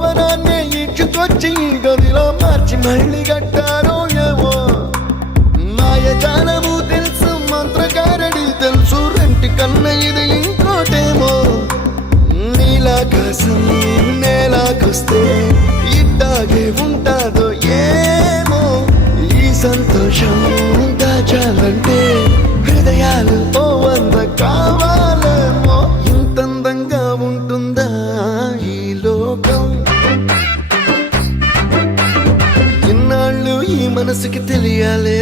భవనాన్ని ఇచ్చుకొచ్చి గదిలో మార్చి మళ్ళీ కట్టారో ఏమో మాయజాలము తెలుసు మంత్రకారడి తెలుసు రెంటి కన్న ఇది ఇంకోటేమో నీలాకాశం నేలాకొస్తే ఇట్టాగే ఉంటాదో ఏమో ఈ సంతోషం దాచాలంటే హృదయాలు ఓ వంద కావాలేమో ఇంతందంగా ఉంటుందా ఈ లోకం ఇన్నాళ్ళు ఈ మనసుకి తెలియాలే